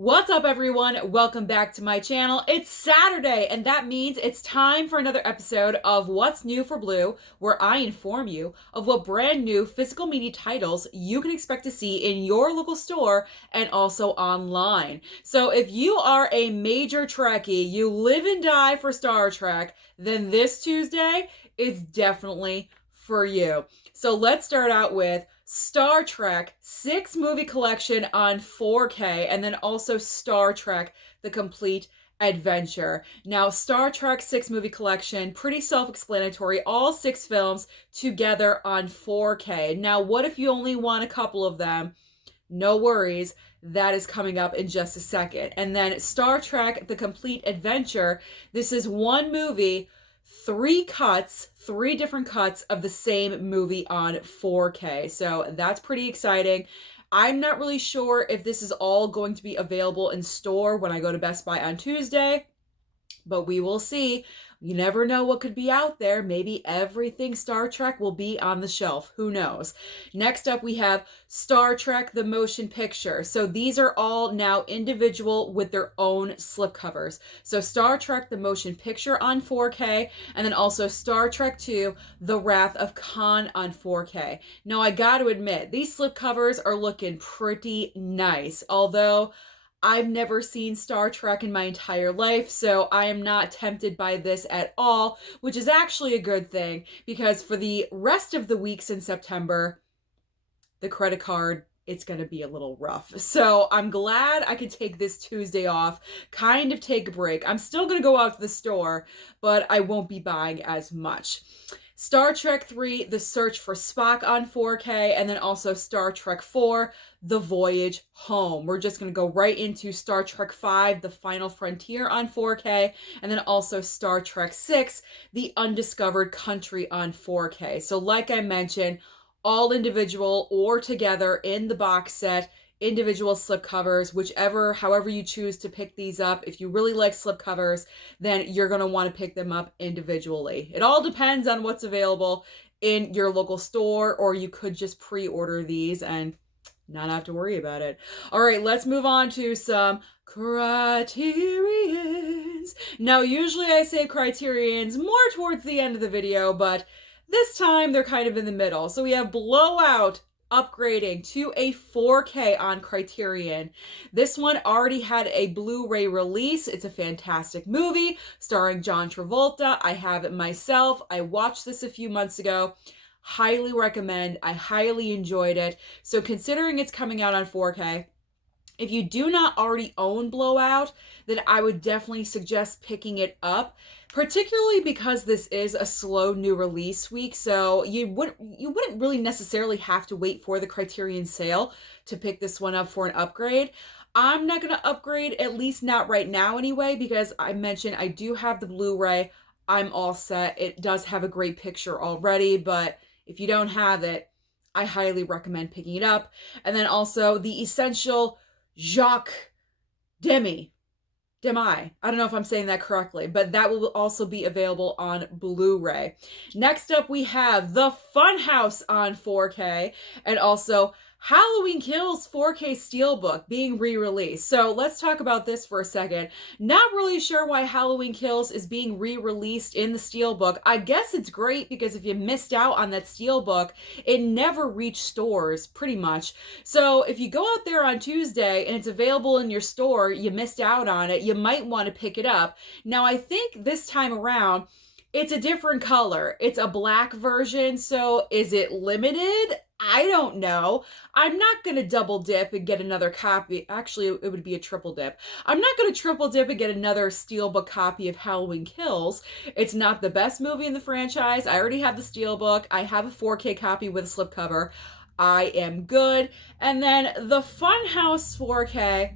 What's up, everyone? Welcome back to my channel. It's Saturday, and that means it's time for another episode of What's New for Blue, where I inform you of what brand new physical media titles you can expect to see in your local store and also online. So if you are a major Trekkie, you live and die for Star Trek, then this Tuesday is definitely for you. So let's start out with Star Trek 6-movie collection on 4K, and then also Star Trek The Complete Adventure. Now, Star Trek 6-movie collection, pretty self-explanatory, all 6 films together on 4K. Now, what if you only want a couple of them? No worries, that is coming up in just a second. And then Star Trek The Complete Adventure, this is one movie, 3 different cuts of the same movie on 4K. So that's pretty exciting. I'm not really sure if this is all going to be available in store when I go to Best Buy on Tuesday, but we will see. You never know what could be out there. Maybe everything Star Trek will be on the shelf. Who knows? Next up, we have Star Trek The Motion Picture. So these are all now individual with their own slipcovers. So Star Trek The Motion Picture on 4K, and then also Star Trek II The Wrath of Khan on 4K. Now, I got to admit, these slipcovers are looking pretty nice, although I've never seen Star Trek in my entire life, so I am not tempted by this at all, which is actually a good thing, because for the rest of the weeks in September, the credit card, it's going to be a little rough. So I'm glad I could take this Tuesday off, kind of take a break. I'm still going to go out to the store, but I won't be buying as much. Star Trek 3, The Search for Spock on 4K, and then also Star Trek 4, The Voyage Home. We're just going to go right into Star Trek 5, The Final Frontier on 4K, and then also Star Trek 6, The Undiscovered Country on 4K. So like I mentioned, all individual or together in the box set, individual slipcovers, however you choose to pick these up. If you really like slipcovers, then you're going to want to pick them up individually. It all depends on what's available in your local store, or you could just pre-order these and not have to worry about it. All right, let's move on to some Criterions. Now, usually I say Criterions more towards the end of the video, but this time they're kind of in the middle. So we have Blowout upgrading to a 4K on Criterion. This one already had a Blu-ray release. It's a fantastic movie starring John Travolta. I have it myself. I watched this a few months ago. Highly recommend. I highly enjoyed it. So considering it's coming out on 4K, if you do not already own Blowout, then I would definitely suggest picking it up, particularly because this is a slow new release week, so you wouldn't really necessarily have to wait for the Criterion sale to pick this one up for an upgrade. I'm not going to upgrade, at least not right now anyway, because I mentioned I do have the Blu-ray. I'm all set. It does have a great picture already, but if you don't have it, I highly recommend picking it up. And then also the essential Jaques Demy. I don't know if I'm saying that correctly, but that will also be available on Blu-ray. Next up, we have The Funhouse on 4K, and also Halloween Kills 4K Steelbook being re-released. So let's talk about this for a second. Not really sure why Halloween Kills is being re-released in the Steelbook. I guess it's great because if you missed out on that Steelbook, it never reached stores, pretty much. So if you go out there on Tuesday and it's available in your store, you missed out on it, you might want to pick it up. Now, I think this time around, it's a different color. It's a black version, so is it limited? I don't know. I'm not going to double dip and get another copy. Actually, it would be a triple dip. I'm not going to triple dip and get another Steelbook copy of Halloween Kills. It's not the best movie in the franchise. I already have the Steelbook. I have a 4K copy with a slipcover. I am good. And then the Funhouse 4K.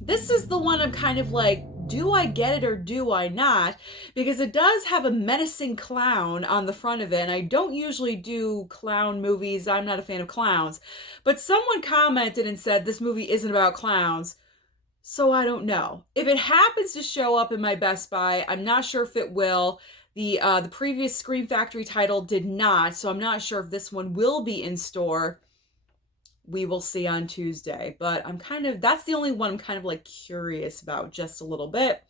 This is the one I'm kind of like, do I get it or do I not? Because it does have a menacing clown on the front of it, and I don't usually do clown movies. I'm not a fan of clowns. But someone commented and said this movie isn't about clowns, so I don't know. If it happens to show up in my Best Buy, I'm not sure if it will. The previous Scream Factory title did not, so I'm not sure if this one will be in store. we will see on Tuesday. But that's the only one I'm kind of like curious about just a little bit.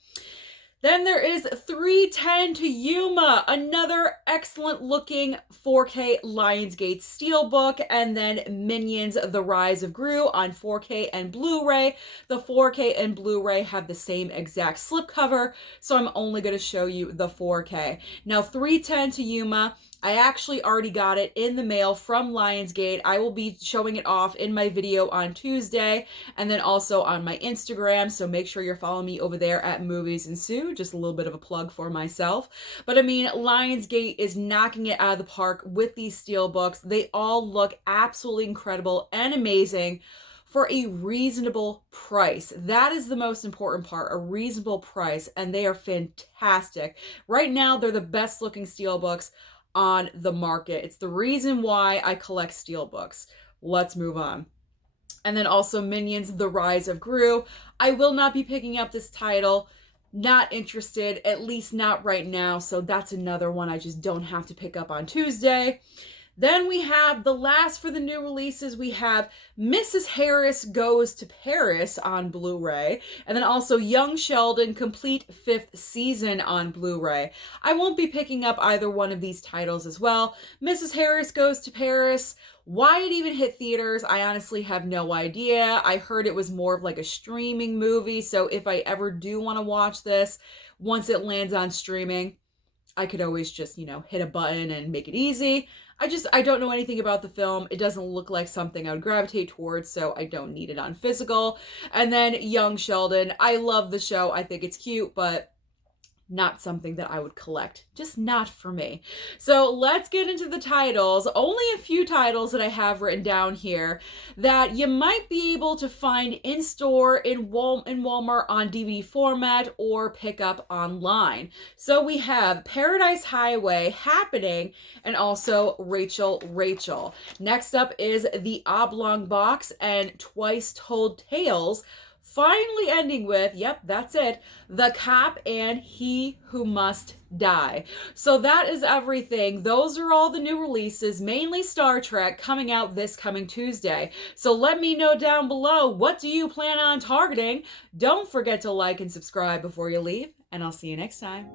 Then there is 3:10 to Yuma, another excellent looking 4K Lionsgate Steelbook, and then Minions: The Rise of Gru on 4K and Blu-ray. The 4K and Blu-ray have the same exact slipcover, so I'm only going to show you the 4K. Now 3:10 to Yuma, I actually already got it in the mail from Lionsgate. I will be showing it off in my video on Tuesday and then also on my Instagram. So make sure you're following me over there at Movies&Sue. Just a little bit of a plug for myself. But I mean, Lionsgate is knocking it out of the park with these steelbooks. They all look absolutely incredible and amazing for a reasonable price. That is the most important part, a reasonable price, and they are fantastic. Right now, they're the best looking steelbooks on the market. It's the reason why I collect steelbooks. Let's move on. And then also Minions: The Rise of Gru. I will not be picking up this title. Not interested, at least not right now. So that's another one I just don't have to pick up on Tuesday. Then we have the last for the new releases. We have Mrs. Harris Goes to Paris on Blu-ray. And then also Young Sheldon Complete 5th Season on Blu-ray. I won't be picking up either one of these titles as well. Mrs. Harris Goes to Paris. Why it even hit theaters, I honestly have no idea. I heard it was more of like a streaming movie. So if I ever do want to watch this, once it lands on streaming, I could always just, hit a button and make it easy. I don't know anything about the film. It doesn't look like something I would gravitate towards, so I don't need it on physical. And then Young Sheldon. I love the show. I think it's cute, but not something that I would collect. Just not for me. So let's get into the titles. Only a few titles that I have written down here that you might be able to find in store in Walmart on DVD format or pick up online. So we have Paradise Highway, Happening, and also Rachel. Next up is The Oblong Box and Twice Told Tales. Finally ending with, yep, that's it, The Cop and He Who Must Die. So that is everything. Those are all the new releases, mainly Star Trek, coming out this coming Tuesday. So let me know down below, what do you plan on targeting? Don't forget to like and subscribe before you leave, and I'll see you next time.